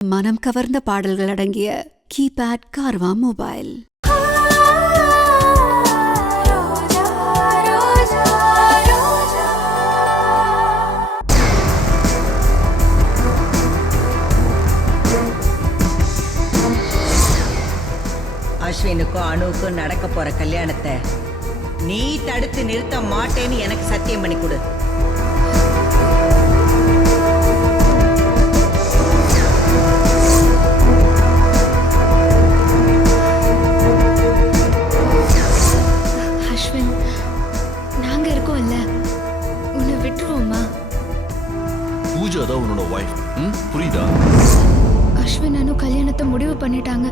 மனம் கவர்ந்த பாடல்கள் அடங்கிய கீபேட் கார்வா மொபைல். அஸ்வினுக்கும் அனுவுக்கும் நடக்க போற கல்யாணத்தை நீ தடுத்து நிறுத்த மாட்டேன்னு எனக்கு சத்தியம் பண்ணி கொடு. அஸ்வின், நாங்க இருக்கோம்ல, உன்னை விட்டுருவோமா? பூஜா தான் உன்னோட வைஃப், புரியுதா? அஸ்வின் அனு கல்யாணத்தை முடிவு பண்ணிட்டாங்க.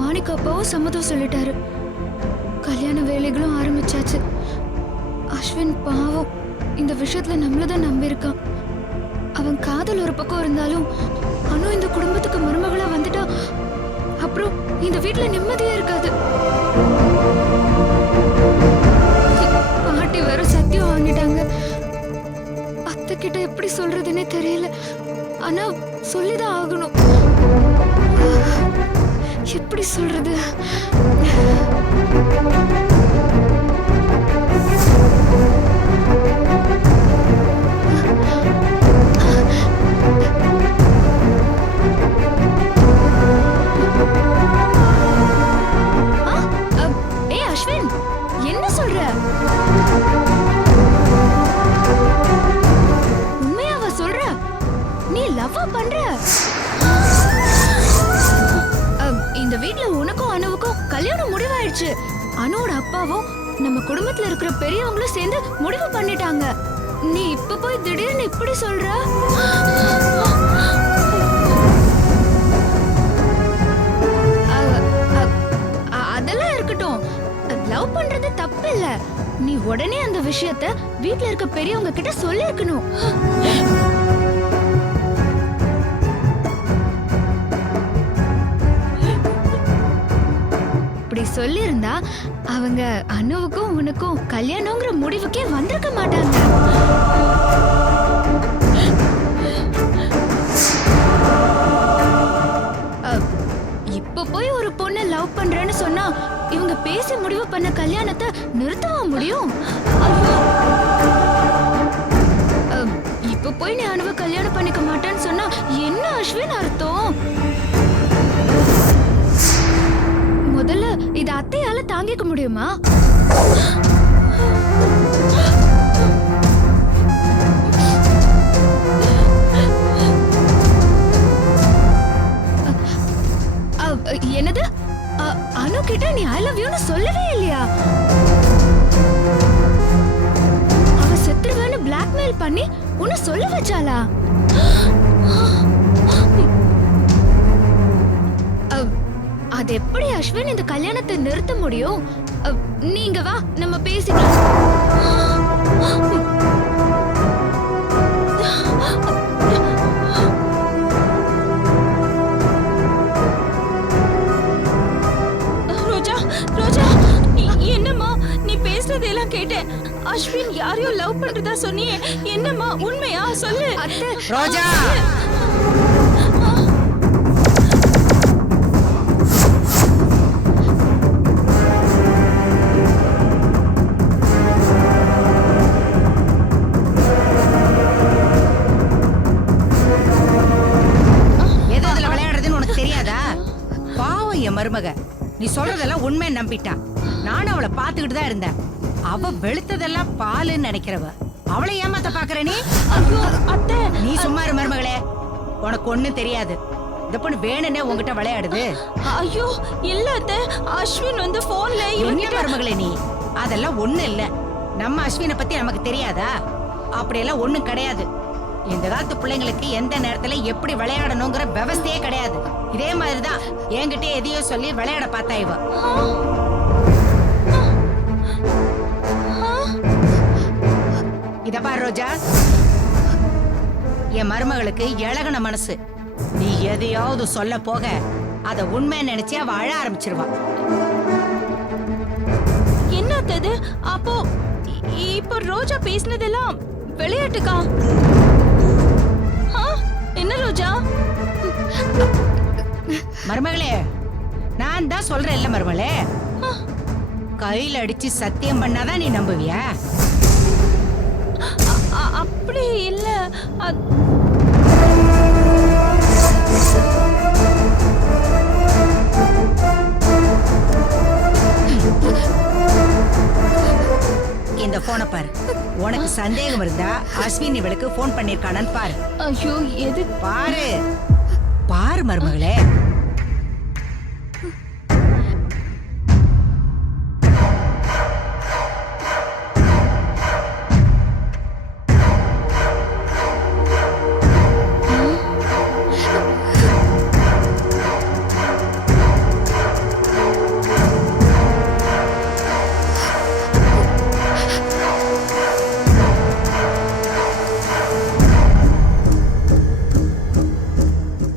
மாணிக்க அப்பாவும் சம்மதம் சொல்லிட்டாரு. கல்யாண வேலைகளும் ஆரம்பிச்சாச்சு. அஸ்வின் பாவம் இந்த விஷயத்துல நம்மளதான் நம்பியிருக்கான். அவன் காதல் ஒரு பக்கம் இருந்தாலும் அனு இந்த குடும்பத்துக்கு மருமகளா வந்துட்டா அப்புறம் இந்த வீட்டுல நிம்மதியா இருக்காது. பாட்டி வேற சத்தியம் வாங்கிட்டாங்க. அத்தை கிட்ட எப்படி சொல்றதுன்னே தெரியல. ஆனா சொல்லிதான் ஆகணும். எப்படி சொல்றது? ஏய் அஸ்வின், என்ன சொல்ற? உண்மையாவா சொல்ற? நீ லவ்வா பண்ற? இந்த வீட்ல உனக்கும் அனுவுக்கும் கல்யாணம் முடிவாயிடுச்சு. அனுவோட அப்பாவும் நம்ம குடும்பத்துல இருக்கிற பெரியவங்களும் சேர்ந்து முடிவு பண்ணிட்டாங்க. நீ இப்ப போய் திடீர்னு இப்படி சொல்ற? அதெல்லாம் இருக்கட்டும், லவ் பண்றது தப்பு இல்ல. நீ உடனே அந்த விஷயத்த வீட்ல இருக்க பெரியவங்க கிட்ட சொல்லிருக்கணும். சொல்லிருந்தா அவங்க அனுவுக்கும் உனக்கும் கல்யாணம்ங்கிற முடிவுக்கே வந்திருக்க மாட்டாங்க. இப்ப போய் ஒரு பொண்ணை லவ் பண்றேன்னு சொன்னா இவங்க பேசி முடிவு பண்ண கல்யாணத்தை நிறுத்தவா முடியும்? இப்ப போய் நீ அனுவை கல்யாணம் பண்ணிக்க மாட்டேன்னு சொன்னா என்ன அஸ்வின் அர்த்தம்? முதல்ல இத அத்தையால தாங்கிக்க முடியுமா? என்னது? அனு கிட்ட நீ ஐ லவ் யூன்னு சொல்லவே இல்லையா? அவ செத்துருவேன்னு பிளாக்மெயில் பண்ணி உன்னை சொல்ல வச்சாளா? அது எப்படி அஸ்வின் இந்த கல்யாணத்தை நிறுத்த முடியும்? நீங்க வா, நம்ம பேசிக்கலாம். ரோஜா, ரோஜா, என்னம்மா நீ பேசுறதெல்லாம் கேட்டேன். அஸ்வின் யாரையும் லவ் பண்றதா சொன்னியே, என்னம்மா உண்மையா சொல்லு. அத்தை ரோஜா, மருமக நீ சொல்றதெல்லாம் உண்மை நம்பிட்டா. நானும் அவளை பாத்துக்கிட்டு தான் இருந்தேன். அவ வெளுத்ததெல்லாம் பாலுன்னு நினைக்கிறவ. அவளை ஏமாத்த பாக்குற நீ? அத்தை, நீ சும்மா இரு மருமகளே, உனக்கு ஒண்ணும் தெரியாது. இந்த பொண்ணு வேணும்னே உங்ககிட்ட விளையாடுது. ஐயோ இல்ல அத்தை, அஸ்வின் வந்து போன்ல என்ன மருமகளே நீ? அதெல்லாம் ஒண்ணு இல்ல. நம்ம அஸ்வினை பத்தி நமக்கு தெரியாதா? அப்படியெல்லாம் ஒண்ணும் கிடையாது. இந்த காலத்து பிள்ளைங்களுக்கு எந்த நேரத்துல எப்படி விளையாடணுங்கிற விவசாயே கிடையாது. இதே மாதிரிதான் என்கிட்ட எதையோ சொல்லி விளையாட பார்த்தா இவ. இத பாரு ரோஜா, என் மருமகளுக்கு இழகுன மனசு. நீ எதையாவது சொல்ல போக அத உண்மை நினைச்சு அவ அழ ஆரம்பிச்சிருவா. என்னது அப்போ இப்போ ரோஜா பேசினதெல்லாம் விளையாட்டுக்கா? என்ன ரோஜா? மருமகளே, நான் தான் சொல்றேன்ல மருமகளே, கையில அடிச்சு சத்தியம் பண்ணாதான் நீ நம்புவியா? அப்படி இல்ல. இந்த போனை பாரு. உனக்கு சந்தேகம் இருந்தா அஸ்வின் இவளுக்கு போன் பண்ணிருக்கானு பாரு. ஐயோ எது? பாரு பாரு மருமகளே.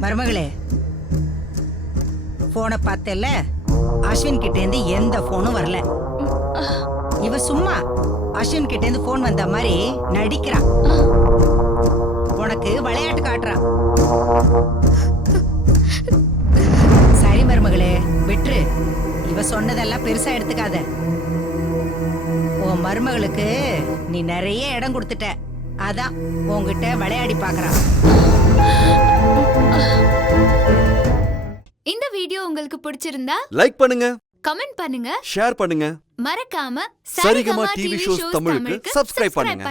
மருமகளே, போனை பார்த்தல, அஸ்வின் கிட்ட இருந்து எந்த போனும் வரல. இவ சும்மா அஸ்வின் கிட்ட இருந்து போன் வந்த மாதிரி நடிக்கிறா. உனக்கு விளையாட்டு காட்டுறா. சரி மருமகளே, விட்டுரு. இவ சொன்னதெல்லாம் பெருசா எடுத்துக்காத. உன் மருமகளுக்கு நீ நிறைய இடம் கொடுத்துட்ட. அதான் உன்கிட்ட விளையாடி பாக்குறா. இந்த வீடியோ உங்களுக்கு பிடிச்சிருந்தா லைக் பண்ணுங்க, கமெண்ட் பண்ணுங்க, ஷேர் பண்ணுங்க, மறக்காம சரிகமா டிவி ஷோஸ் தமிழுக்கு சப்ஸ்கிரைப் பண்ணுங்க.